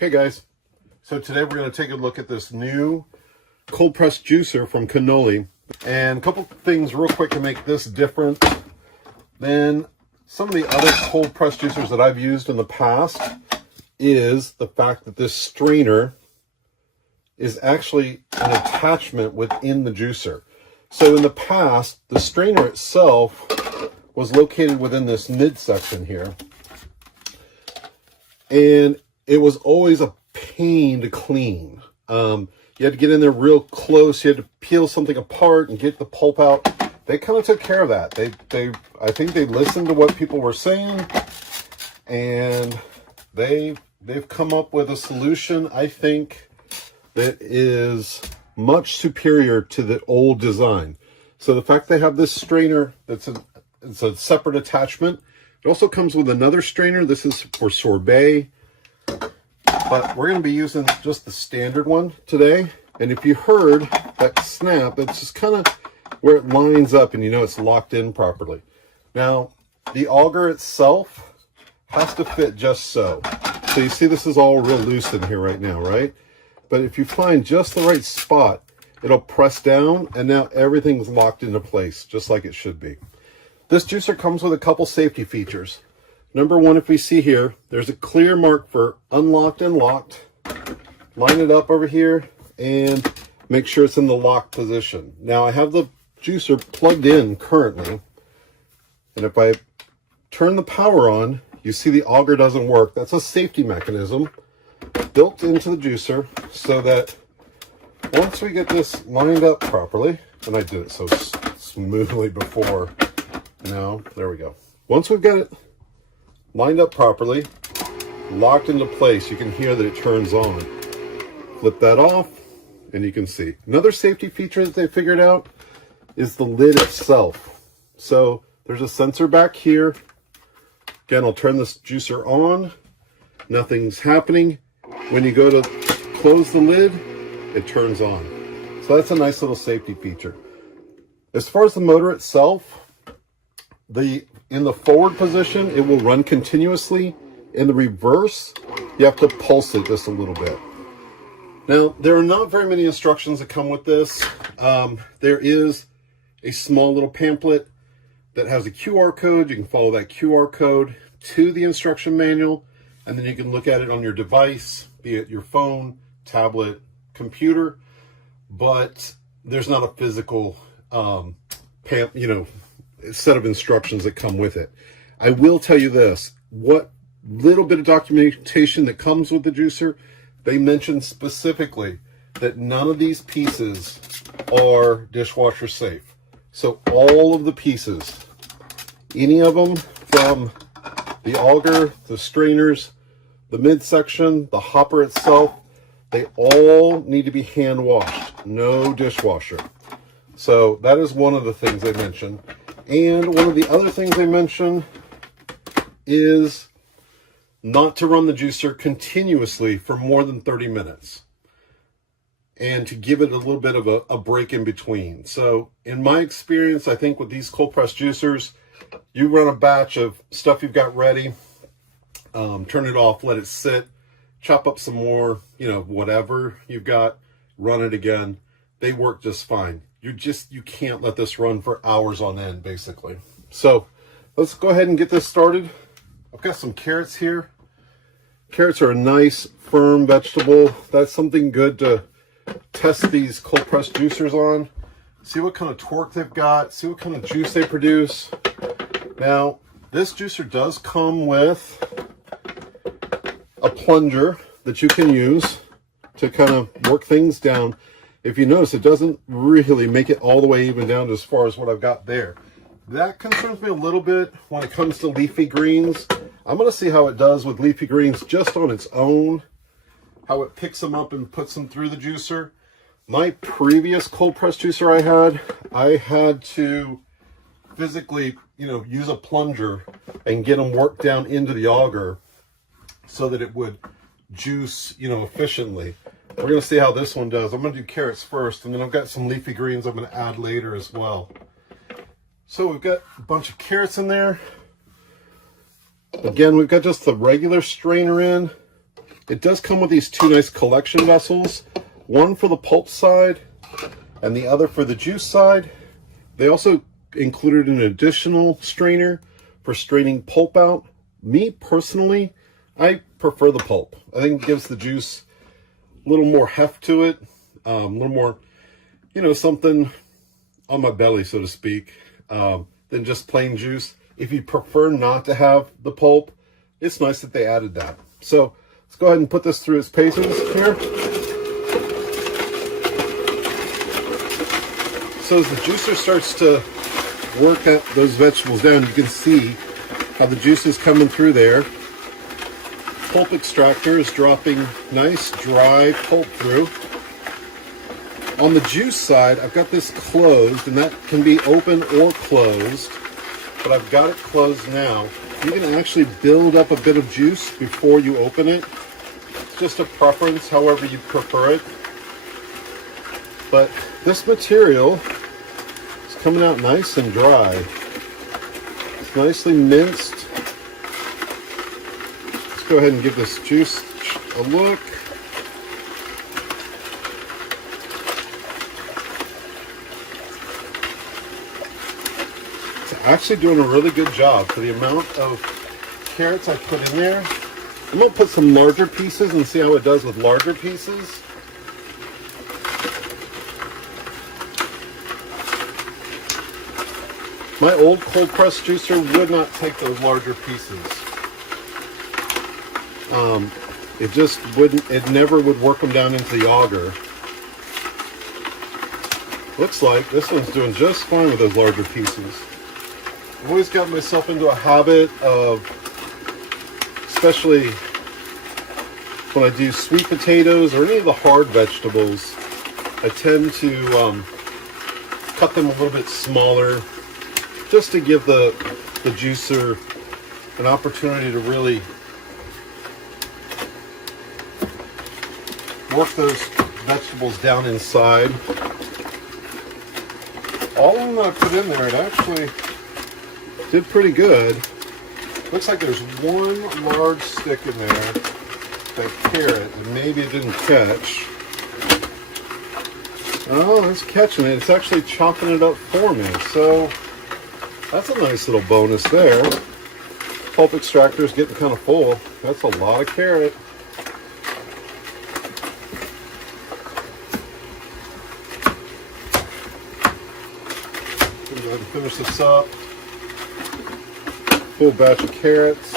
Okay guys, so today we're going to take a look at this new cold press juicer from Canoly, and a couple things real quick to make this different than some of the other cold press juicers that I've used in the past is the fact that this strainer is actually an attachment within the juicer. So in the past, the strainer itself was located within this midsection here, and it was always a pain to clean. You had to get in there real close. You had to peel something apart and get the pulp out. They kind of took care of that. I think they listened to what people were saying, and they've come up with a solution, I think, that is much superior to the old design. So the fact they have this strainer it's a separate attachment. It also comes with another strainer. This is for sorbet, but we're going to be using just the standard one today. And if you heard that snap, it's just kind of where it lines up and you know it's locked in properly. Now, the auger itself has to fit just so. So you see this is all real loose in here right now, right? But if you find just the right spot, it'll press down and now everything's locked into place, just like it should be. This juicer comes with a couple safety features. Number one, if we see here, there's a clear mark for unlocked and locked. Line it up over here and make sure it's in the locked position. Now I have the juicer plugged in currently, and if I turn the power on, you see the auger doesn't work. That's a safety mechanism built into the juicer so that once we get this lined up properly, and I did it so smoothly before, now there we go. Once we've got it lined up properly, locked into place, you can hear that it turns on. Flip that off and you can see. Another safety feature that they figured out is the lid itself. So there's a sensor back here. Again, I'll turn this juicer on. Nothing's happening. When you go to close the lid, it turns on. So that's a nice little safety feature. As far as the motor itself, in the forward position, it will run continuously. In the reverse, you have to pulse it just a little bit. Now, there are not very many instructions that come with this. There is a small little pamphlet that has a QR code. You can follow that QR code to the instruction manual, and then you can look at it on your device, be it your phone, tablet, computer, but there's not a physical set of instructions that come with it. I will tell you this, what little bit of documentation that comes with the juicer, they mention specifically that none of these pieces are dishwasher safe. So all of the pieces, any of them from the auger, the strainers, the midsection, the hopper itself, they all need to be hand washed, no dishwasher. So that is one of the things they mention. And one of the other things they mention is not to run the juicer continuously for more than 30 minutes and to give it a little bit of a break in between. So in my experience, I think with these cold press juicers, you run a batch of stuff you've got ready, turn it off, let it sit, chop up some more, whatever you've got, run it again. They work just fine. You can't let this run for hours on end, basically. So let's go ahead and get this started. I've got some carrots here. Carrots are a nice, firm vegetable. That's something good to test these cold press juicers on. See what kind of torque they've got. See what kind of juice they produce. Now, this juicer does come with a plunger that you can use to kind of work things down. If you notice, it doesn't really make it all the way even down to as far as what I've got there. That concerns me a little bit when it comes to leafy greens. I'm going to see how it does with leafy greens just on its own, how it picks them up and puts them through the juicer. My previous cold press juicer I had to physically, use a plunger and get them worked down into the auger so that it would juice, efficiently. We're going to see how this one does. I'm going to do carrots first, and then I've got some leafy greens I'm going to add later as well. So we've got a bunch of carrots in there. Again, we've got just the regular strainer in. It does come with these two nice collection vessels, one for the pulp side and the other for the juice side. They also included an additional strainer for straining pulp out. Me personally, I prefer the pulp. I think it gives the juice a little more heft to it, a little more, you know, something on my belly, so to speak, than just plain juice. If you prefer not to have the pulp, it's nice that they added that. So let's go ahead and put this through its paces here. So as the juicer starts to work at those vegetables down, you can see how the juice is coming through there. Pulp extractor is dropping nice dry pulp through. On the juice side, I've got this closed, and that can be open or closed, but I've got it closed now. You can actually build up a bit of juice before you open it. It's just a preference, however you prefer it. But this material is coming out nice and dry. It's nicely minced. Let's go ahead and give this juice a look. Actually doing a really good job for the amount of carrots I put in there. I'm going to put some larger pieces and see how it does with larger pieces. My old cold press juicer would not take those larger pieces. It just wouldn't, it never would work them down into the auger. Looks like this one's doing just fine with those larger pieces. I've always got myself into a habit of, especially when I do sweet potatoes or any of the hard vegetables, I tend to cut them a little bit smaller just to give the juicer an opportunity to really work those vegetables down inside. All of them that I put in there, it actually did pretty good. Looks like there's one large stick in there, that carrot, and maybe it didn't catch. Oh, it's catching it. It's actually chopping it up for me. So that's a nice little bonus there. Pulp extractor is getting kind of full. That's a lot of carrot. Go ahead and finish this up. Full batch of carrots.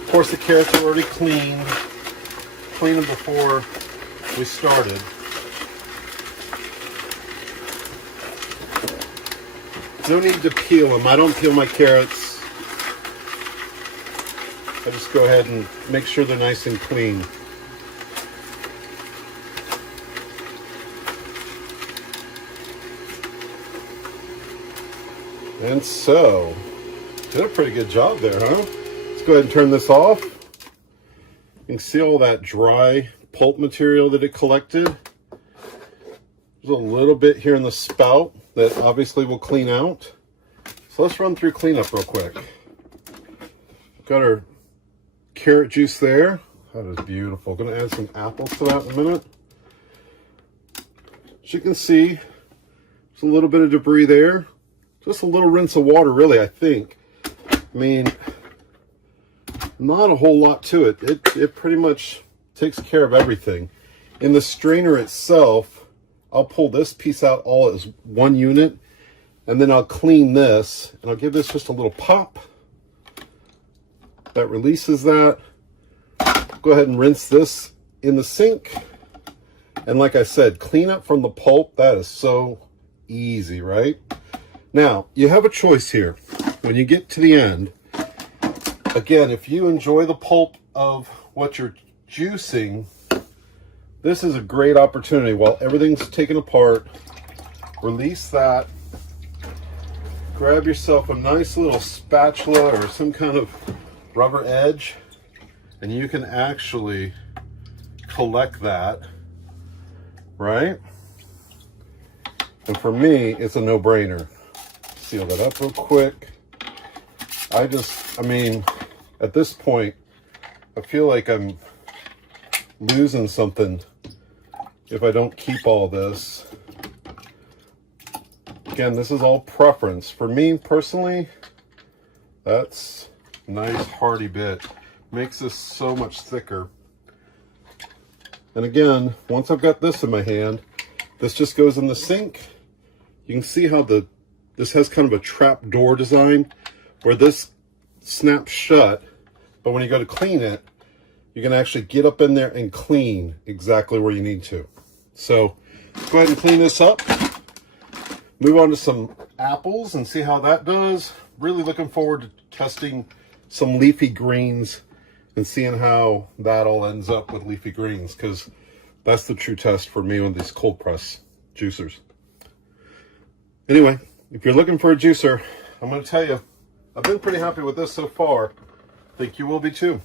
Of course, the carrots are already cleaned. Cleaned them before we started. No need to peel them. I don't peel my carrots. I just go ahead and make sure they're nice and clean. And so, did a pretty good job there, huh? Let's go ahead and turn this off. You can see all that dry pulp material that it collected. There's a little bit here in the spout that obviously will clean out. So let's run through cleanup real quick. Got our carrot juice there. That is beautiful. Gonna add some apples to that in a minute. As you can see, there's a little bit of debris there. Just a little rinse of water, really, I think. I mean, not a whole lot to it. It pretty much takes care of everything. In the strainer itself, I'll pull this piece out all as one unit, and then I'll clean this, and I'll give this just a little pop. That releases that. Go ahead and rinse this in the sink. And like I said, clean up from the pulp. That is so easy, right? Now, you have a choice here. When you get to the end, again, if you enjoy the pulp of what you're juicing, this is a great opportunity. While everything's taken apart, release that. Grab yourself a nice little spatula or some kind of rubber edge, and you can actually collect that, right? And for me, it's a no-brainer. Seal that up real quick. I mean, at this point, I feel like I'm losing something if I don't keep all this. Again, this is all preference. For me personally, that's a nice hearty bit. Makes this so much thicker. And again, once I've got this in my hand, this just goes in the sink. You can see how this has kind of a trap door design where this snaps shut, but when you go to clean it, you can actually get up in there and clean exactly where you need to. So let's go ahead and clean this up. Move on to some apples and see how that does. Really looking forward to testing some leafy greens and seeing how that all ends up with leafy greens, because that's the true test for me on these cold press juicers. Anyway, if you're looking for a juicer, I'm going to tell you, I've been pretty happy with this so far. I think you will be too.